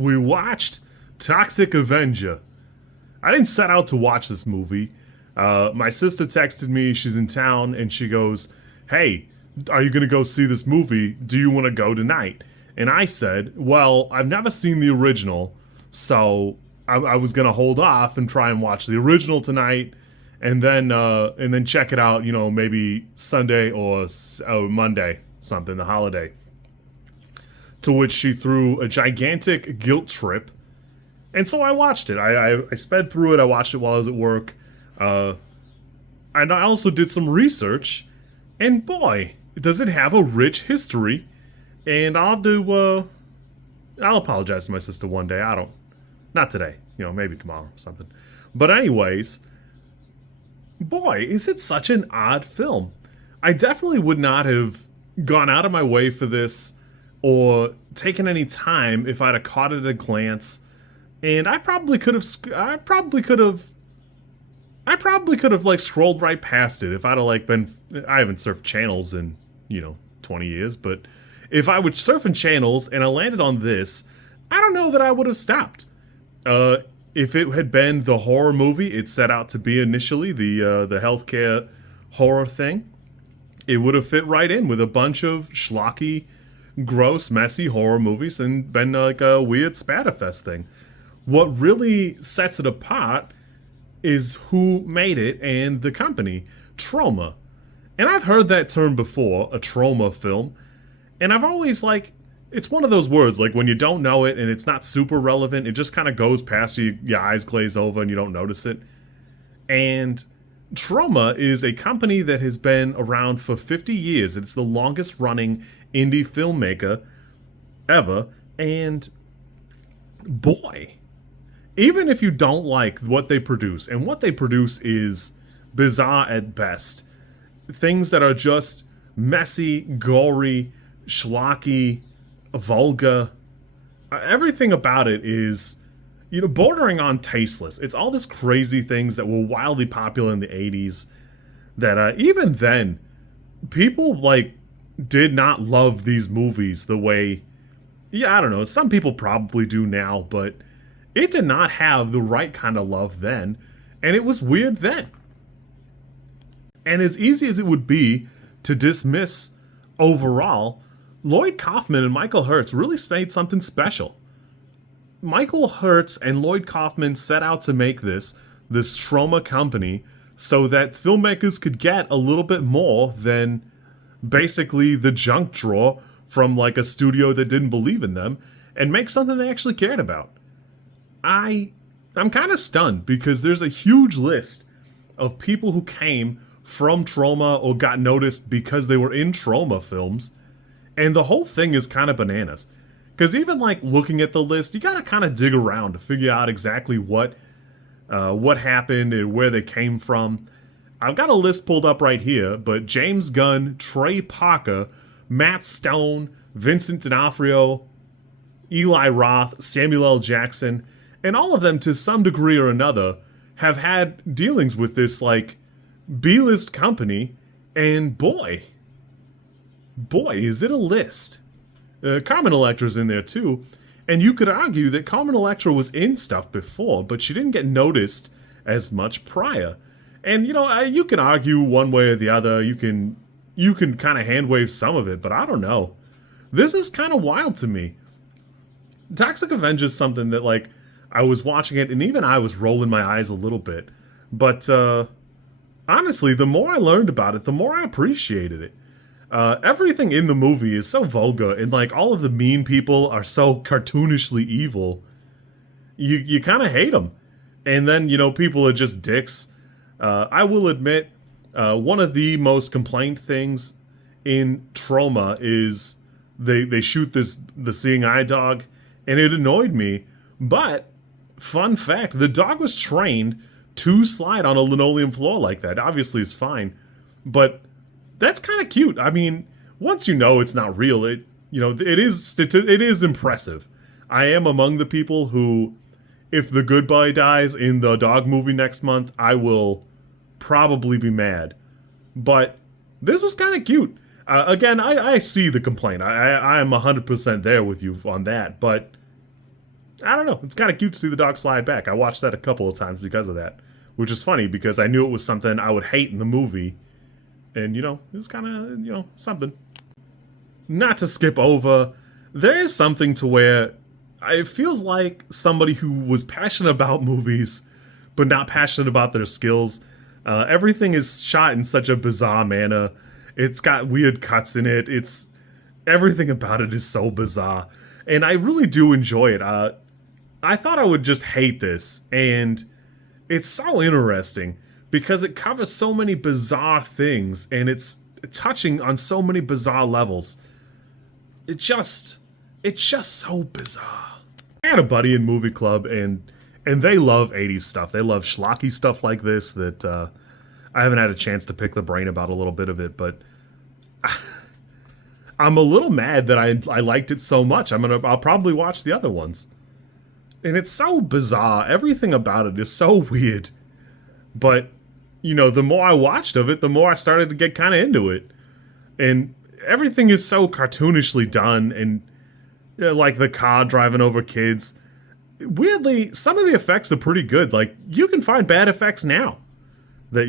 we watched Toxic Avenger. I didn't set out to watch this movie. My sister texted me, she's in town, and she goes, "Hey, are you going to go see this movie? Do you want to go tonight?" And I said, well, I've never seen the original, so I was going to hold off and try and watch the original tonight, and then check it out, maybe Sunday or Monday, something, the holiday. To which she threw a gigantic guilt trip. And so I watched it. I sped through it. I watched it while I was at work. And I also did some research. And boy, does it have a rich history. And I'll apologize to my sister one day. Not today. Maybe tomorrow or something. But anyways, boy, is it such an odd film. I definitely would not have gone out of my way for this or taken any time if I'd have caught it at a glance. And I probably could have like scrolled right past it if I'd have like been. I haven't surfed channels in 20 years, but if I was surfing channels and I landed on this, I don't know that I would have stopped. If it had been the horror movie it set out to be initially, the healthcare horror thing, it would have fit right in with a bunch of schlocky, gross, messy horror movies and been like a weird spatterfest thing. What really sets it apart is who made it and the company, Troma. And I've heard that term before, a Troma film, and I've always it's one of those words, like when you don't know it and it's not super relevant, it just kind of goes past you, your eyes glaze over and you don't notice it. And Troma is a company that has been around for 50 years. It's the longest running indie filmmaker ever. And boy, even if you don't like what they produce, and what they produce is bizarre at best, things that are just messy, gory, schlocky, vulgar, everything about it is, bordering on tasteless. It's all this crazy things that were wildly popular in the 80s that even then, people did not love these movies the way, I don't know, some people probably do now, but it did not have the right kind of love then, and it was weird then. And as easy as it would be to dismiss overall, Lloyd Kaufman and Michael Herz really made something special. Michael Herz and Lloyd Kaufman set out to make this Troma company so that filmmakers could get a little bit more than basically the junk drawer from a studio that didn't believe in them, and make something they actually cared about. I'm kind of stunned because there's a huge list of people who came from Troma or got noticed because they were in Troma films, and the whole thing is kind of bananas. Because even looking at the list, you gotta kind of dig around to figure out exactly what happened and where they came from. I've got a list pulled up right here, but James Gunn, Trey Parker, Matt Stone, Vincent D'Onofrio, Eli Roth, Samuel L. Jackson, and all of them to some degree or another have had dealings with this B-list company, and boy, is it a list. Carmen Electra's in there too, and you could argue that Carmen Electra was in stuff before, but she didn't get noticed as much prior. And you can argue one way or the other. You can kind of hand wave some of it, but I don't know. This is kind of wild to me. Toxic Avenger is something that I was watching it, and even I was rolling my eyes a little bit. But honestly, the more I learned about it, the more I appreciated it. Everything in the movie is so vulgar, and all of the mean people are so cartoonishly evil. You kind of hate them. And then, people are just dicks. I will admit, one of the most complained things in Troma is they shoot the seeing eye dog, and it annoyed me. But, fun fact, the dog was trained to slide on a linoleum floor like that. Obviously, it's fine. But that's kind of cute. I mean, once you know it's not real, it is impressive. I am among the people who, if the good boy dies in the dog movie next month, I will probably be mad. But this was kind of cute. Again, I see the complaint. I am 100% there with you on that. But I don't know. It's kind of cute to see the dog slide back. I watched that a couple of times because of that, which is funny because I knew it was something I would hate in the movie. And, it was kind of, something. Not to skip over, there is something to where it feels like somebody who was passionate about movies, but not passionate about their skills. Everything is shot in such a bizarre manner. It's got weird cuts in it. Everything about it is so bizarre. And I really do enjoy it. I thought I would just hate this, and it's so interesting because it covers so many bizarre things, and it's touching on so many bizarre levels. It's just so bizarre. I had a buddy in movie club, and they love 80s stuff. They love schlocky stuff like this that I haven't had a chance to pick the brain about a little bit of it, but I'm a little mad that I liked it so much. I'll probably watch the other ones. And it's so bizarre. Everything about it is so weird. But, the more I watched of it, the more I started to get kind of into it. And everything is so cartoonishly done, and like the car driving over kids. Weirdly, some of the effects are pretty good. Like, you can find bad effects now. That,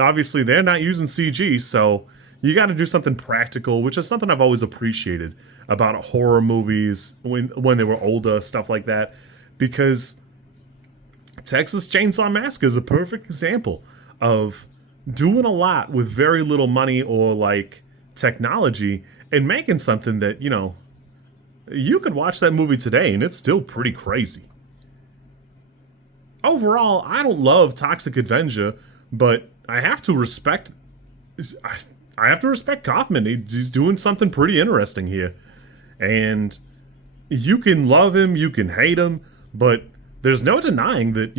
obviously they're not using CG, so you got to do something practical, which is something I've always appreciated about horror movies when they were older, stuff like that. Because Texas Chainsaw Massacre is a perfect example of doing a lot with very little money or like technology and making something that, you could watch that movie today and it's still pretty crazy. Overall, I don't love Toxic Avenger, but I have to respect Kaufman. He's doing something pretty interesting here. And you can love him, you can hate him, but there's no denying that,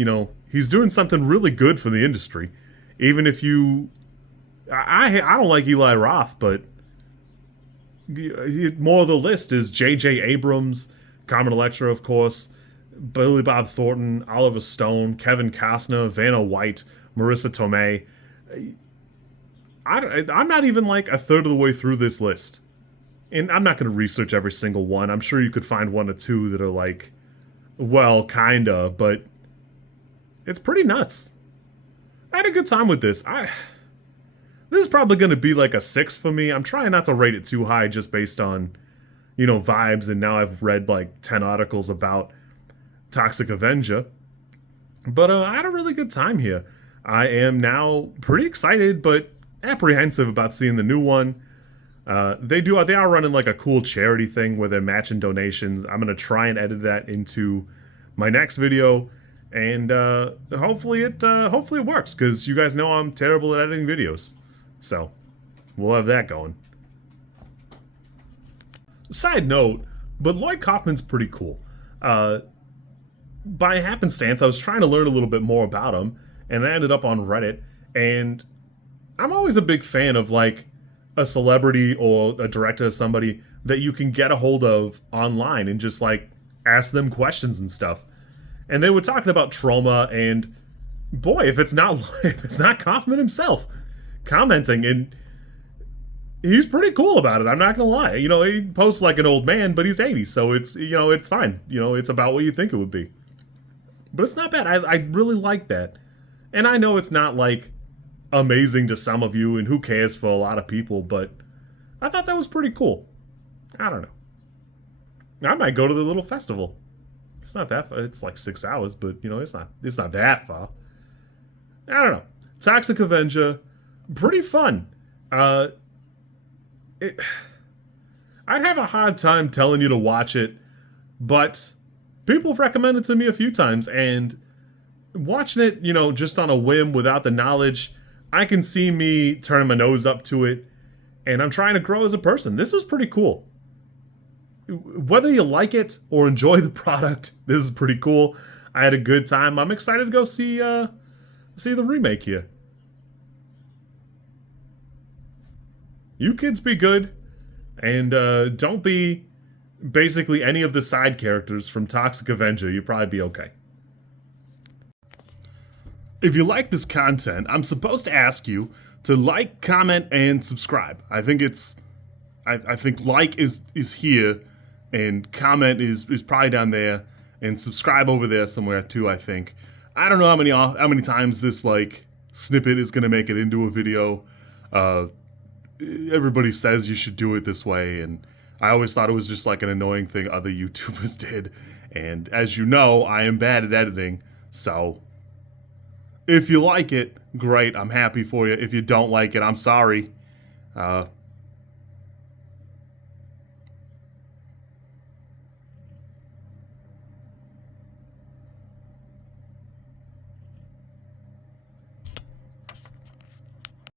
he's doing something really good for the industry. Even if I don't like Eli Roth, but more of the list is J.J. Abrams, Carmen Electra, of course, Billy Bob Thornton, Oliver Stone, Kevin Costner, Vanna White, Marissa Tomei. I'm not even like a third of the way through this list. And I'm not going to research every single one. I'm sure you could find one or two that are like, well, kinda, but it's pretty nuts. I had a good time with this. This is probably going to be like a 6 for me. I'm trying not to rate it too high just based on, vibes. And now I've read like 10 articles about Toxic Avenger. But I had a really good time here. I am now pretty excited, but apprehensive about seeing the new one. They are running like a cool charity thing where they're matching donations. I'm going to try and edit that into my next video. And hopefully it works, because you guys know I'm terrible at editing videos. So we'll have that going. Side note, but Lloyd Kaufman's pretty cool. By happenstance, I was trying to learn a little bit more about him, and I ended up on Reddit. And I'm always a big fan of like a celebrity or a director or somebody that you can get a hold of online and just like ask them questions and stuff. And they were talking about Troma, and boy, if it's not Kaufman himself commenting, and he's pretty cool about it. I'm not gonna lie. He posts like an old man, but he's 80, so it's it's fine. It's about what you think it would be. But it's not bad. I really like that. And I know it's not like amazing to some of you, and who cares for a lot of people, but I thought that was pretty cool. I don't know. I might go to the little festival. It's not that far. It's like 6 hours, but it's not that far. I don't know. Toxic Avenger, pretty fun. I'd have a hard time telling you to watch it, but people have recommended it to me a few times, and watching it, just on a whim without the knowledge, I can see me turning my nose up to it, and I'm trying to grow as a person. This was pretty cool. Whether you like it or enjoy the product, this is pretty cool. I had a good time. I'm excited to go see the remake here. You kids be good, and don't be basically any of the side characters from Toxic Avenger. You'll probably be okay. If you like this content, I'm supposed to ask you to like, comment, and subscribe. I think like is here, and comment is probably down there. and subscribe over there somewhere too, I think. I don't know how many times this like snippet is gonna make it into a video. Everybody says you should do it this way, and I always thought it was just like an annoying thing other YouTubers did. And as you know, I am bad at editing, so if you like it, great, I'm happy for you. If you don't like it, I'm sorry.